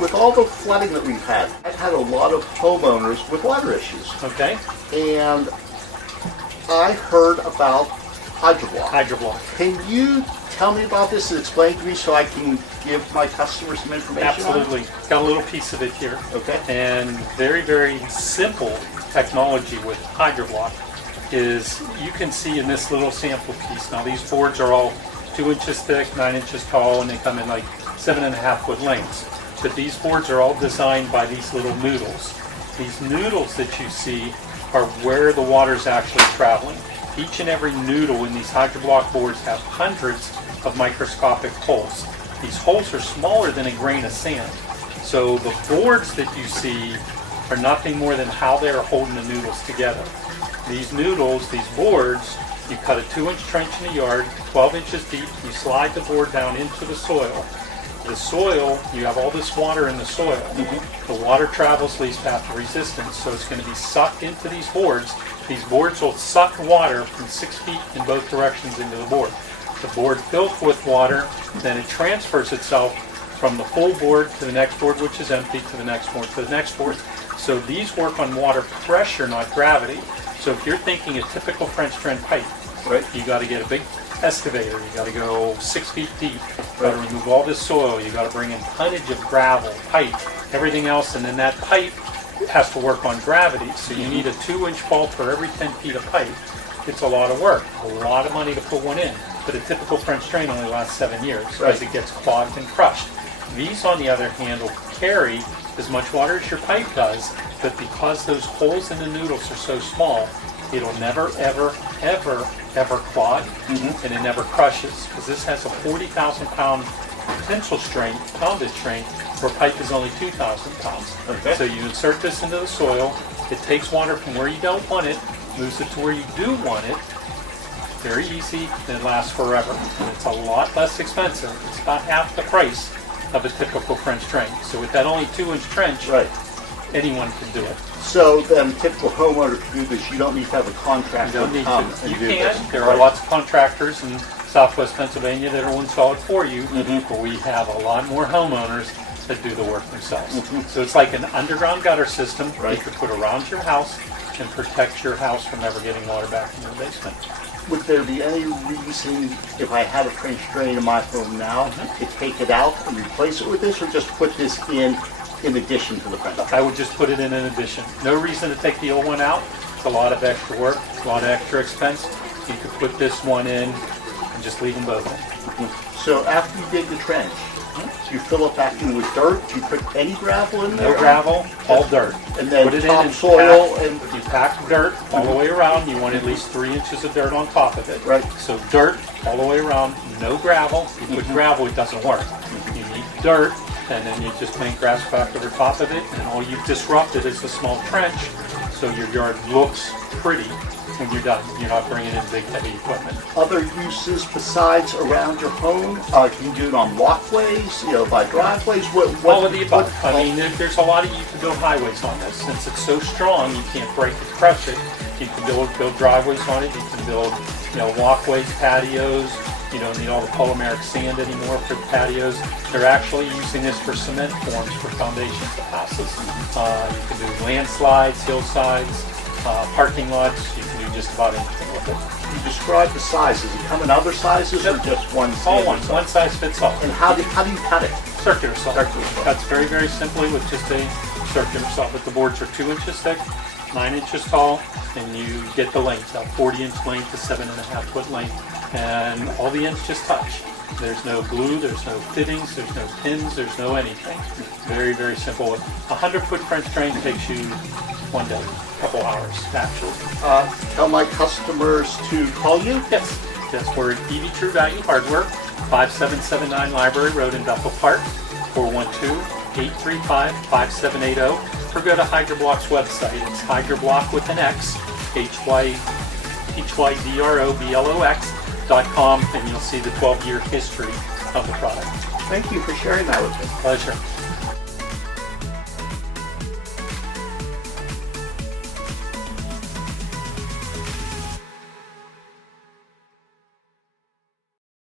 with all the flooding that we've had, I've had a lot of homeowners with water issues. Okay. And I heard about Hydroblox. Hydroblox. Can you tell me about this and explain to me so I can give my customers some information Absolutely. Got a little piece of it here. Okay. And very, very simple technology with Hydroblock is you can see in this little sample piece. Now these boards are all 2 inches thick, 9 inches tall, and they come in like 7.5 foot lengths. But these boards are all designed by these little noodles. These noodles that you see are where the water is actually traveling. Each and every noodle in these Hydroblock boards have hundreds of microscopic holes. These holes are smaller than a grain of sand. So the boards that you see are nothing more than how they are holding the noodles together. These noodles, these boards, you cut a 2-inch trench in a yard, 12 inches deep, you slide the board down into the soil. The soil, you have all this water in the soil. The water travels least path of resistance, so it's going to be sucked into these boards. These boards will suck water from 6 feet in both directions into the board. The board fills with water, then it transfers itself from the full board to the next board, which is empty, to the next board, to the next board. So these work on water pressure, not gravity. So if you're thinking a typical French drain pipe, right? You got to get a big excavator. You got to go 6 feet deep. You got to remove all this soil. You got to bring in tonnage of gravel, pipe, everything else, and then that pipe has to work on gravity. So you need a 2-inch bolt for every 10 feet of pipe. It's a lot of work, a lot of money to put one in. But a typical French drain only lasts 7 years because it gets clogged and crushed. These, on the other hand, will carry as much water as your pipe does, but because those holes in the noodles are so small, it'll never, ever, ever, ever clog, and it never crushes, because this has a 40,000 pound potential strain, poundage strain, where pipe is only 2,000 pounds. Okay. So you insert this into the soil, it takes water from where you don't want it, moves it to where you do want it, very easy, and it lasts forever. And it's a lot less expensive. It's about half the price of a typical French drain. So with that only 2-inch trench, anyone can do it. So then typical homeowner can do this. You don't need to have a contractor You don't need come to. and You do can. this. There are lots of contractors in Southwest Pennsylvania that will install it for you, but we have a lot more homeowners that do the work themselves. So it's like an underground gutter system you could put around your house and protect your house from ever getting water back in your basement. Would there be any reason, if I had a French drain in my home now, to take it out and replace it with this, or just put this in addition to the French drain? I would just put it in addition. No reason to take the old one out. It's a lot of extra work, a lot of extra expense. You could put this one in and just leave them both in. So after you dig the trench, you fill it back in with dirt? Do you put any gravel in there? No gravel, all dirt. And then put it top in and soil pack, and... You pack dirt all the way around. You want at least 3 inches of dirt on top of it. Right. So dirt all the way around, no gravel. If you put gravel, it doesn't work. You need dirt, and then you just plant grass back over top of it, and all you've disrupted is a small trench, so your yard looks pretty when you're done. You're not bringing in big, heavy equipment. Other uses besides around your home? Can you do it on walkways, by driveways? All of the above. I mean, there's a lot of, you can build highways on this. Since it's so strong, you can't break it, crush it. You can build driveways on it. You can build, walkways, patios. You don't need all the polymeric sand anymore for the patios. They're actually using this for cement forms for foundation houses. You can do landslides, hillsides, parking lots. You can do just about anything with it. You describe the sizes. Does it come in other sizes or just one? All one size fits all. And how do you cut it? Circular saw. Cuts very, very simply with just a circular saw. But the boards are 2 inches thick, 9 inches tall, and you get the length, that 40-inch length to 7.5 foot length, and all the ends just touch. There's no glue, there's no fittings, there's no pins, there's no anything. Very, very simple. 100-foot French drain takes you 1 day, a couple hours, actually. Tell my customers to call you? Yes, we're at EV True Value Hardware, 5779 Library Road in Bethel Park, 412-835-5780, or go to Hydroblock's website. It's Hydroblock with an X, HYDROBLOX.com, and you'll see the 12-year history of the product. Thank you for sharing that with me. Pleasure.